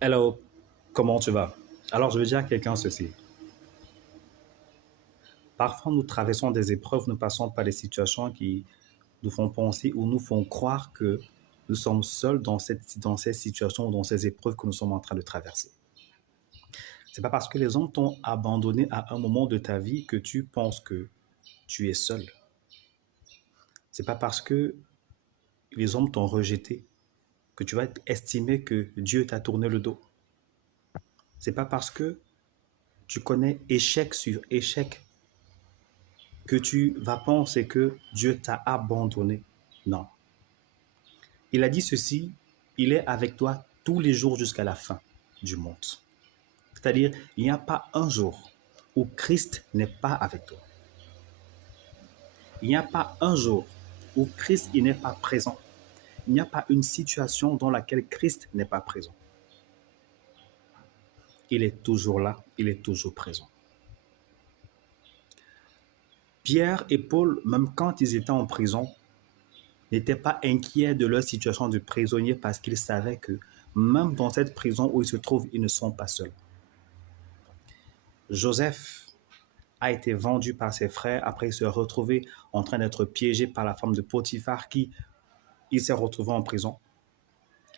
Hello, comment tu vas? Alors, je veux dire à quelqu'un ceci. Parfois, nous traversons des épreuves, nous passons par des situations qui nous font penser ou nous font croire que nous sommes seuls dans ces situations ou dans ces épreuves que nous sommes en train de traverser. C'est pas parce que les hommes t'ont abandonné à un moment de ta vie que tu penses que tu es seul. C'est pas parce que les hommes t'ont rejeté que tu vas estimer que Dieu t'a tourné le dos. C'est pas parce que tu connais échec sur échec que tu vas penser que Dieu t'a abandonné. Non. Il a dit ceci, il est avec toi tous les jours jusqu'à la fin du monde. C'est-à-dire, il n'y a pas un jour où Christ n'est pas avec toi. Il n'y a pas un jour où Christ n'est pas présent. Il n'y a pas une situation dans laquelle Christ n'est pas présent. Il est toujours là, il est toujours présent. Pierre et Paul, même quand ils étaient en prison, n'étaient pas inquiets de leur situation de prisonnier parce qu'ils savaient que même dans cette prison où ils se trouvent, ils ne sont pas seuls. Joseph a été vendu par ses frères, après il s'est retrouvé en train d'être piégé par la femme de Potiphar qui il s'est retrouvé en prison.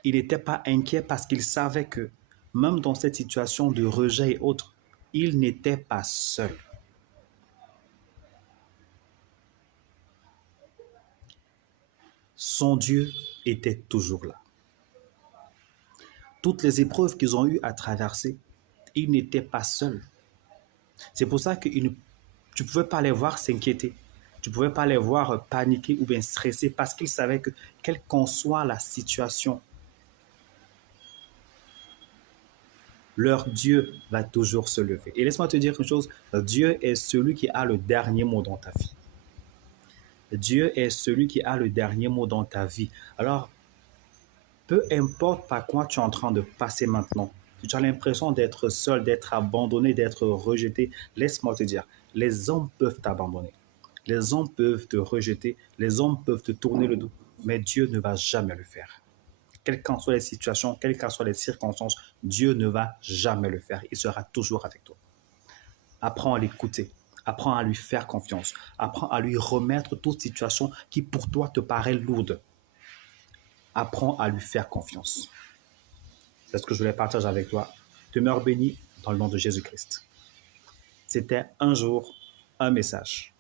Il n'était pas inquiet parce qu'il savait que même dans cette situation de rejet et autres, il n'était pas seul. Son Dieu était toujours là. Toutes les épreuves qu'ils ont eu à traverser, il n'était pas seul. C'est pour ça que tu ne pouvais pas les voir s'inquiéter. Tu ne pouvais pas les voir paniquer ou bien stresser parce qu'ils savaient que, quelle qu'en soit la situation, leur Dieu va toujours se lever. Et laisse-moi te dire une chose, Dieu est celui qui a le dernier mot dans ta vie. Dieu est celui qui a le dernier mot dans ta vie. Alors, peu importe par quoi tu es en train de passer maintenant, si tu as l'impression d'être seul, d'être abandonné, d'être rejeté, laisse-moi te dire, les hommes peuvent t'abandonner. Les hommes peuvent te rejeter, les hommes peuvent te tourner le dos, mais Dieu ne va jamais le faire. Quelles qu'en soient les situations, quelles qu'en soient les circonstances, Dieu ne va jamais le faire. Il sera toujours avec toi. Apprends à l'écouter. Apprends à lui faire confiance. Apprends à lui remettre toute situation qui pour toi te paraît lourde. Apprends à lui faire confiance. C'est ce que je voulais partager avec toi. Demeure béni dans le nom de Jésus-Christ. C'était un jour, un message.